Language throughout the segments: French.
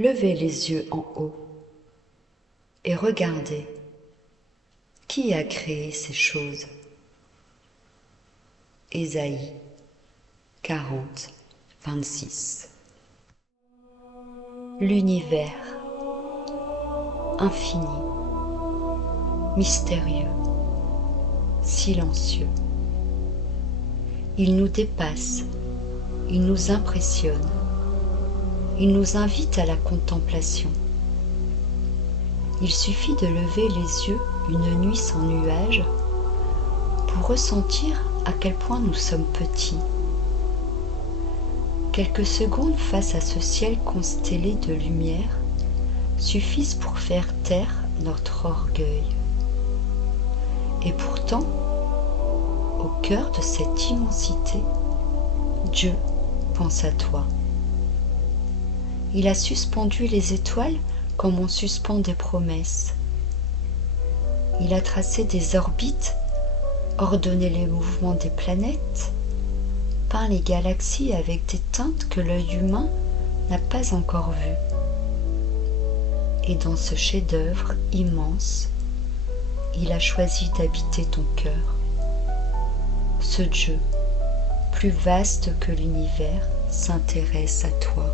Levez les yeux en haut et regardez qui a créé ces choses. Ésaïe 40, 26. L'univers infini, mystérieux, silencieux. Il nous dépasse, il nous impressionne, il nous invite à la contemplation. Il suffit de lever les yeux une nuit sans nuages pour ressentir à quel point nous sommes petits. Quelques secondes face à ce ciel constellé de lumière suffisent pour faire taire notre orgueil. Et pourtant, au cœur de cette immensité, Dieu pense à toi. Il a suspendu les étoiles comme on suspend des promesses. Il a tracé des orbites, ordonné les mouvements des planètes, peint les galaxies avec des teintes que l'œil humain n'a pas encore vues. Et dans ce chef-d'œuvre immense, il a choisi d'habiter ton cœur. Ce Dieu, plus vaste que l'univers, s'intéresse à toi.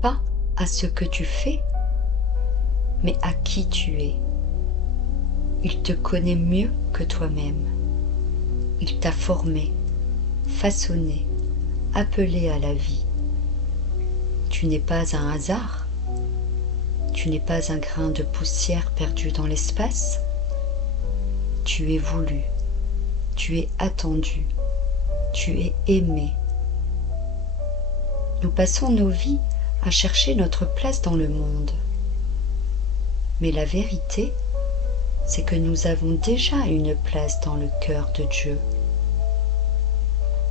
Pas à ce que tu fais, mais à qui tu es. Il te connaît mieux que toi-même. Il t'a formé, façonné, appelé à la vie. Tu n'es pas un hasard. Tu n'es pas un grain de poussière perdu dans l'espace. Tu es voulu, tu es attendu, tu es aimé. Nous passons nos vies à chercher notre place dans le monde. Mais la vérité, c'est que nous avons déjà une place dans le cœur de Dieu.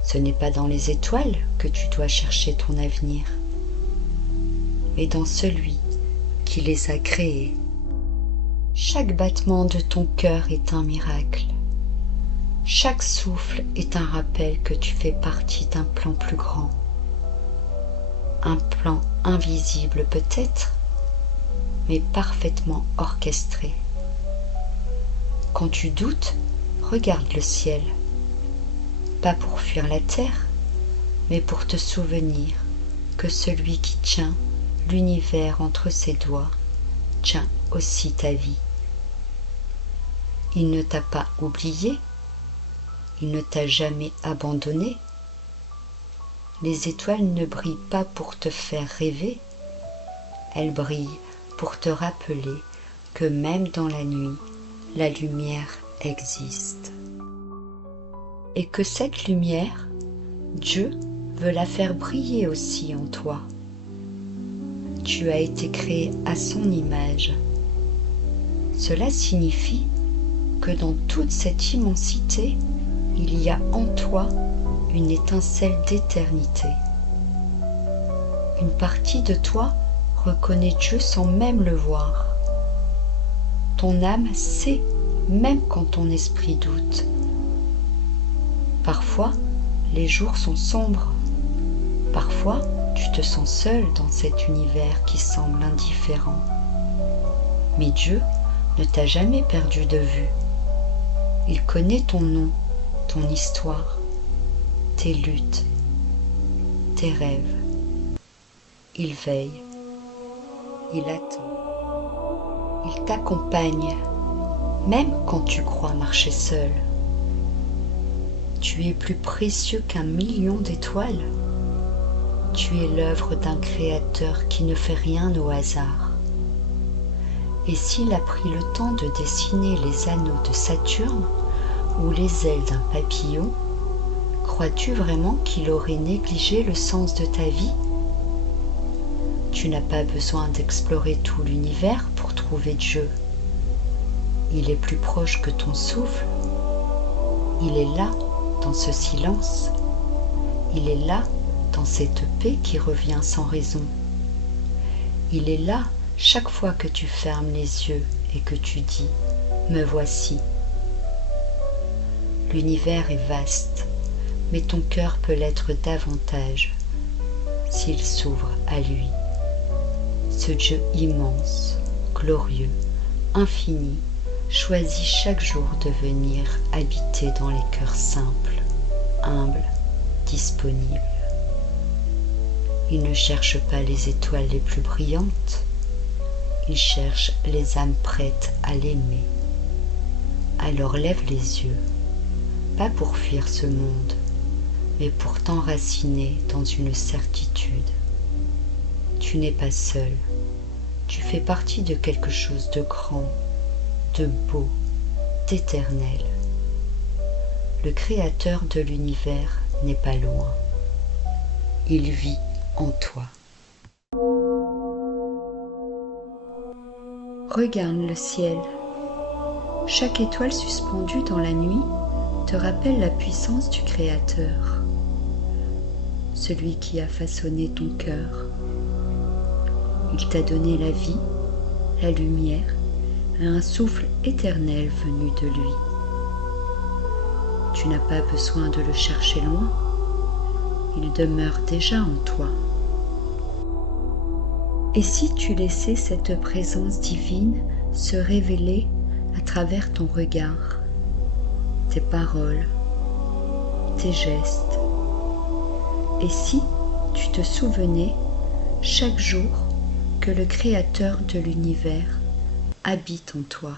Ce n'est pas dans les étoiles que tu dois chercher ton avenir, mais dans celui qui les a créés. Chaque battement de ton cœur est un miracle. Chaque souffle est un rappel que tu fais partie d'un plan plus grand. Un plan invisible peut-être, mais parfaitement orchestré. Quand tu doutes, regarde le ciel. Pas pour fuir la terre, mais pour te souvenir que celui qui tient l'univers entre ses doigts tient aussi ta vie. Il ne t'a pas oublié, il ne t'a jamais abandonné. Les étoiles ne brillent pas pour te faire rêver, elles brillent pour te rappeler que même dans la nuit, la lumière existe. Et que cette lumière, Dieu veut la faire briller aussi en toi. Tu as été créé à son image. Cela signifie que dans toute cette immensité, il y a en toi une étincelle d'éternité. Une partie de toi reconnaît Dieu sans même le voir. Ton âme sait même quand ton esprit doute. Parfois, les jours sont sombres. Parfois, tu te sens seul dans cet univers qui semble indifférent. Mais Dieu ne t'a jamais perdu de vue. Il connaît ton nom, ton histoire, tes luttes, tes rêves. Il veille, il attend, il t'accompagne, même quand tu crois marcher seul. Tu es plus précieux qu'un million d'étoiles. Tu es l'œuvre d'un créateur qui ne fait rien au hasard. Et s'il a pris le temps de dessiner les anneaux de Saturne ou les ailes d'un papillon, crois-tu vraiment qu'il aurait négligé le sens de ta vie? Tu n'as pas besoin d'explorer tout l'univers pour trouver Dieu. Il est plus proche que ton souffle. Il est là, dans ce silence. Il est là, dans cette paix qui revient sans raison. Il est là chaque fois que tu fermes les yeux et que tu dis « Me voici ». L'univers est vaste, mais ton cœur peut l'être davantage s'il s'ouvre à lui. ce Dieu immense, glorieux, infini, choisit chaque jour de venir habiter dans les cœurs simples, humbles, disponibles. Il ne cherche pas les étoiles les plus brillantes, il cherche les âmes prêtes à l'aimer. Alors lève les yeux, pas pour fuir ce monde, mais pour t'enraciner dans une certitude. Tu n'es pas seul, tu fais partie de quelque chose de grand, de beau, d'éternel. Le Créateur de l'univers n'est pas loin, il vit en toi. Regarde le ciel. Chaque étoile suspendue dans la nuit te rappelle la puissance du Créateur, celui qui a façonné ton cœur. Il t'a donné la vie, la lumière et un souffle éternel venu de lui. Tu n'as pas besoin de le chercher loin, il demeure déjà en toi. Et si tu laissais cette présence divine se révéler à travers ton regard, tes paroles, tes gestes, et si tu te souvenais chaque jour que le Créateur de l'univers habite en toi.